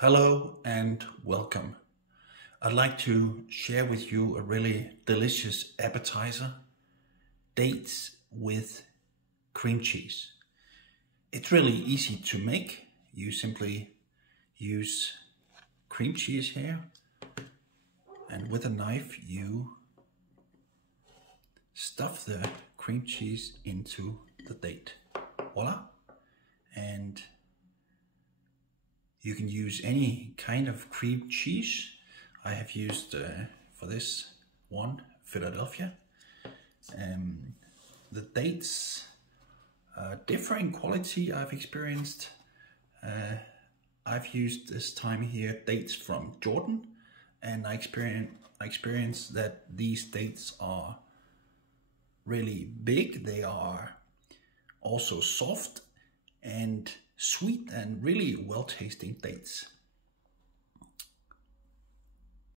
Hello and welcome. I'd like to share with you a really delicious appetizer, dates with cream cheese. It's really easy to make. You simply use cream cheese here, and with a knife you stuff the cream cheese into the date. Voila! And you can use any kind of cream cheese. I have used, for this one, Philadelphia. The dates differ in quality, I've experienced. I've used this time here dates from Jordan, and I experienced that these dates are really big. They are also soft and sweet and really well-tasting dates.